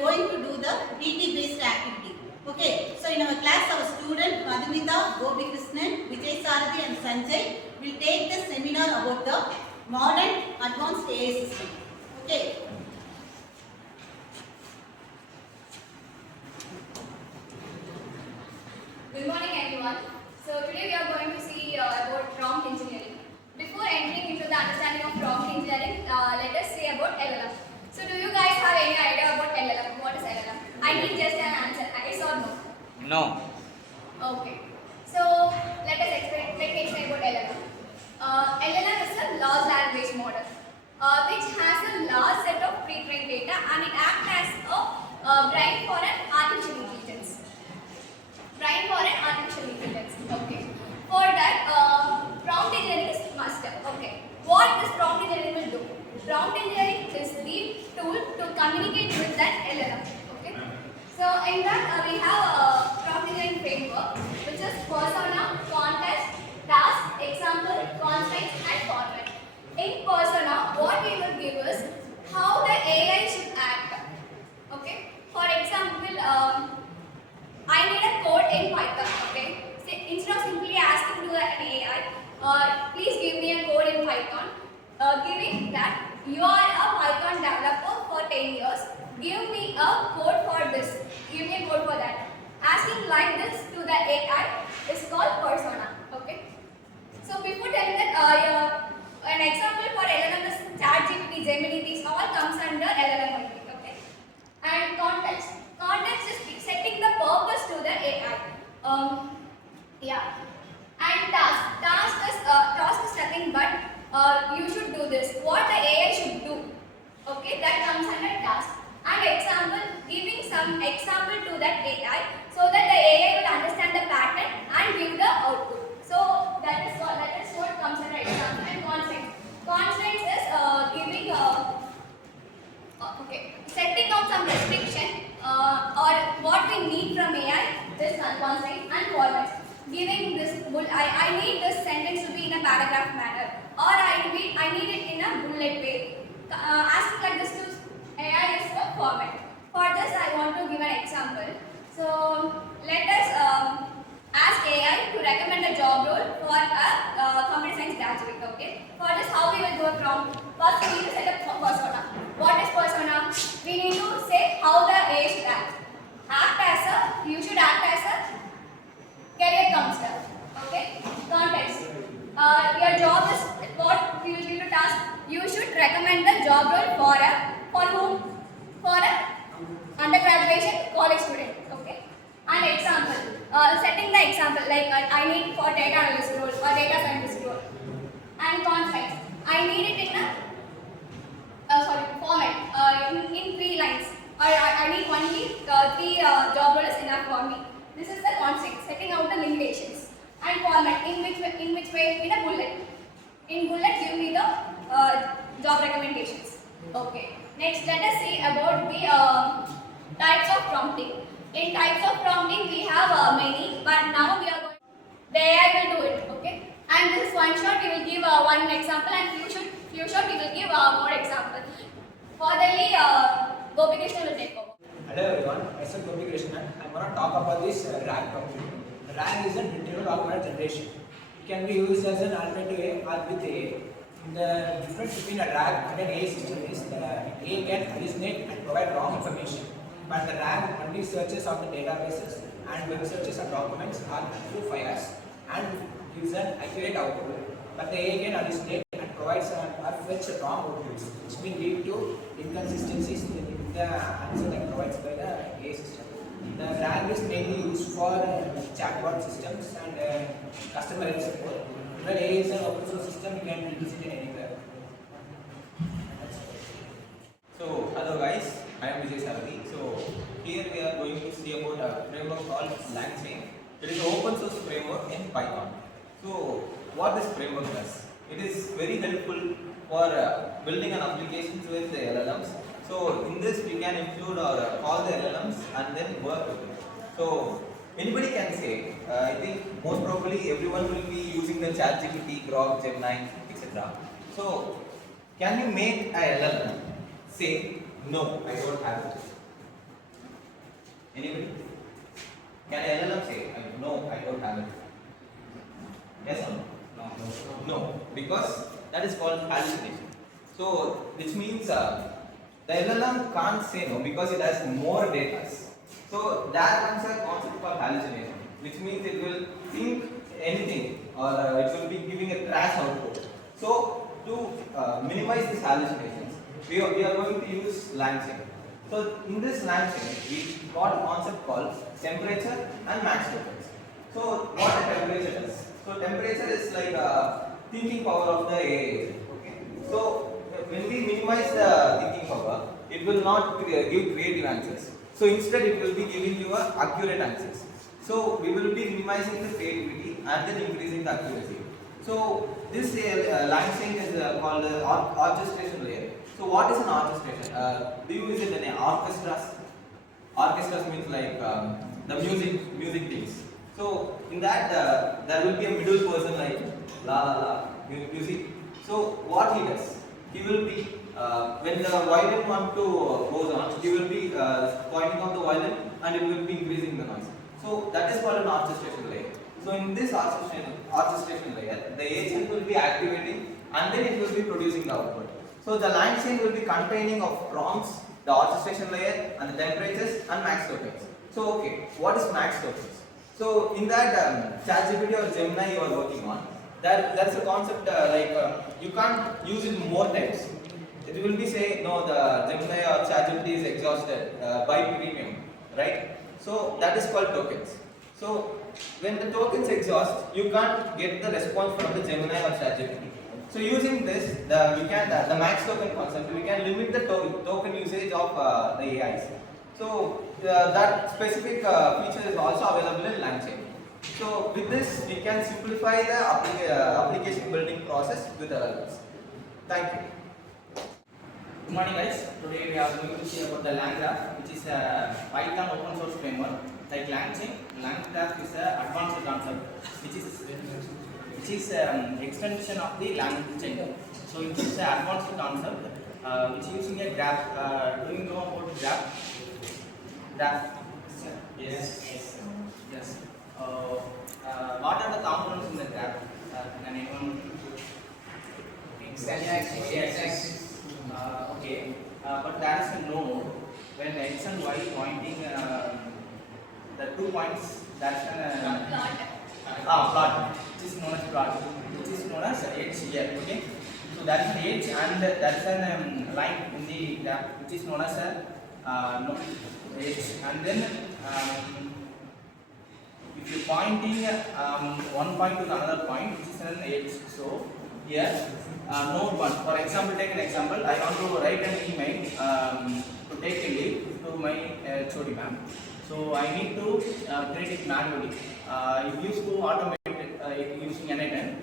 going to do the PT based activity. Okay, so in our class, our student Madhumita, Gopi Krishnan, Vijay Sarathi and Sanjay will take the seminar about the modern advanced AI system. Okay. Good morning everyone. So today we are going to see about prompt engineering. Before entering into the understanding of prompt engineering, let us say about LLM. So do you guys have any idea about LLM? What is LLM? I need just an answer, yes or no? No. Okay. So let me explain about LLM. LLM is a large language model which has a large set of pre-trained data and it acts as a brain for an artificial intelligence. Okay. For that, prompt engineering is must. Okay. What this prompt engineering will do? Prompt engineering is the tool to communicate with that LLM. Okay. So in that we have a prompt engineering framework which is persona, context, task, example, constraints, and format. In persona, what we will give is how the AI should act. Okay. For example, I need a code in Python, okay? So instead of simply asking to an AI, please give me a code in Python, giving that you are a Python developer for 10 years, give me a code for this, give me a code for that. Asking like this to the AI is called persona, okay? So before telling that, an example for LLM is ChatGPT, Gemini, these all comes under LLM only, okay? And context. Context is setting the purpose to the AI. And task is nothing but you should do this. What the AI should do. Okay, that comes under task. And example, giving some example to that AI so that the AI will understand the pattern and give the output. So that is what comes under example. And constraints. Constraints is giving setting out some restriction or what we need from AI, this constraint and formats. Giving this, I need this sentence to be in a paragraph manner, or I need it in a bullet way. Asking like this to AI is the format. For this, I want to give an example. So let us ask AI to recommend a job role for a computer science graduate. Okay. For this, how we will do a prompt? First, we need to set up persona. What is persona? We need to say how the AI should act. You should act as a career counselor. Okay? Context. Your job is what we will give to task. You should recommend the job role for whom? For a undergraduate college student. Okay? An example. Setting the example like I need for data analyst role or data scientist role. And context. I need it in a format in 3 lines. I need only 3 job roles enough for me. This is the constraint, setting out the limitations. And format, in which way? In a bullet. In bullet, give me the job recommendations. Okay. Next, let us see about the types of prompting. In types of prompting, we have many, but now we are going. The AI will do it. Okay. And this is one shot. We will give one example, and few shot we will give more example. Furtherly, Gopi Krishnan will take over. Hello everyone, myself Gopi Krishnan. I'm going to talk about this RAG computing. RAG is a retrieval augmented generation. It can be used as an alternative or with AI. The difference between a RAG and an AI system is that AI can hallucinate and provide wrong information, but the RAG only searches on the databases and web searches on documents or through files and gives an accurate output. But the AI can hallucinate and provides or fetch wrong outputs, which may lead to inconsistencies in the answer that provides by the AI system. The RAG is mainly used for chatbot systems and customer help support. When AI is an open source system, you can use it in anywhere. So, hello guys, I am Vijay Sarathi. So, here we are going to see about a framework called LangChain. It is an open source framework in Python. So, what this framework does? It is very helpful for building an applications with the LLMs. So, in this we can include or call the LLMs and then work with it. So, anybody can say, I think most probably everyone will be using the ChatGPT, Grok, Gemini, etc. So, can you make a LLM say, no, I don't have it? Anybody? Can LLM say, no, I don't have it? Yes or no? No, because that is called hallucination. So, which means the LLM can't say no because it has more data. So, that comes a concept called hallucination, which means it will think anything or it will be giving a trash output. So, to minimize these hallucinations, we are going to use LangChain. So, in this LangChain, we got a concept called temperature and max tokens. So, what a temperature is? So, temperature is like a thinking power of the AI agent. Okay. So, when we minimize the thinking power, it will not give creative answers. So, instead, it will be giving you accurate answers. So, we will be minimizing the creativity and then increasing the accuracy. So, this LangChain is called orchestration layer. So, what is an orchestration? Do you use it in orchestras? Orchestras means like the music things. So in that there will be a middle person like la la la music. So what he does, he will be when the violin want to goes on, he will be pointing out the violin and it will be increasing the noise. So that is called an orchestration layer. So in this orchestration layer, the agent will be activating and then it will be producing the output. So the LangChain will be containing of prompts, the orchestration layer and the temperatures and max tokens. So okay, what is max tokens? So in that ChatGPT or Gemini you are working on, there's a concept you can't use it more times. It will be say no, the Gemini or ChatGPT is exhausted by premium, right? So that is called tokens. So when the tokens exhaust, you can't get the response from the Gemini or ChatGPT. So using this, the max token concept, we can limit the token usage of the AIs. So that specific feature is also available in LangChain. So with this, we can simplify the application building process with LLMs. Thank you. Good morning guys. Today we are going to see about the LangGraph, which is a Python open source framework like LangChain. LangGraph is an advanced concept which is extension of the LangChain. So it is an advanced concept which is using a graph. Do you know about graph? Graph. Yes. Yes. What are the components in the graph? Can anyone? X-axis. Okay. But there is a node when x and y pointing the 2 points. That's an plot. Which is known as plot. Which is known as edge here. Okay. So that is an edge and that is a line in the graph which is known as a edge. And then if you pointing one point to another point, which is an edge. So here node 1. For example, take an example. I want to write an email to take a leave to my HOD ma'am. So I need to create it manually. It used to automate it using NIN.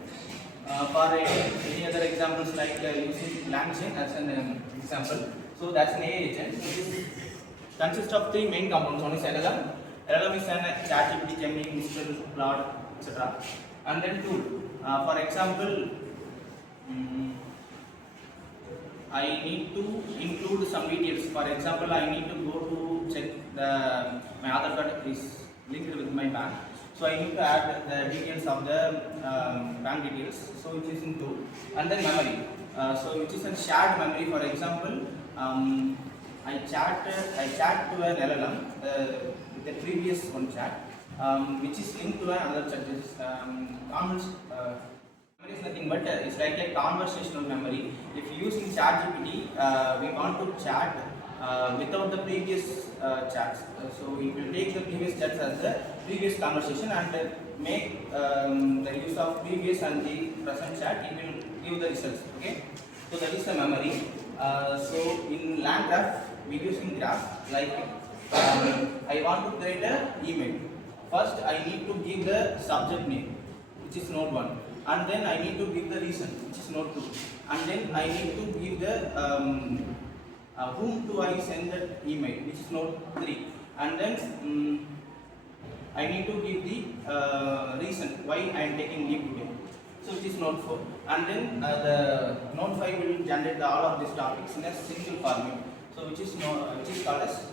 For any other examples like using LangChain as an example. So that's an AI agent. It consists of 3 main components. One is LLM. LLM is an ChatGPT, Gemini, Mistral, Claude, etc. And then tool. For example, I need to include some details. For example, I need to go to check my Aadhaar card is linked with my bank. So I need to add the details of the bank details. So which is in tool. And then memory. So which is a shared memory. For example, I chat to an LLM with the previous one chat, which is linked to another chat. Memory is nothing but it's like a conversational memory. If using ChatGPT, we want to chat without the previous chats. So it will take the previous chats as the previous conversation and make the use of previous and the present chat. It will give the results. Okay. So that is the memory. So in LangGraph, we using graph like I want to create an email. First, I need to give the subject name, which is node 1, and then I need to give the reason, which is node 2, and then I need to give the whom do I send that email, which is node 3, and then I need to give the reason why I am taking leave today. So it is node 4, and then the node 5 will generate all of these topics in a single format. So which is called as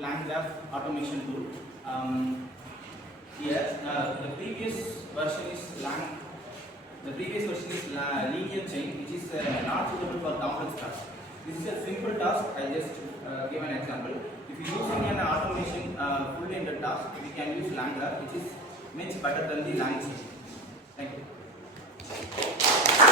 line graph automation tool. Here, the previous version is linear chain, which is not suitable for complex tasks. This is a simple task. I just give an example. If you using an automation fully ended task, we can use line graph, which is much better than the line chain. Thank you.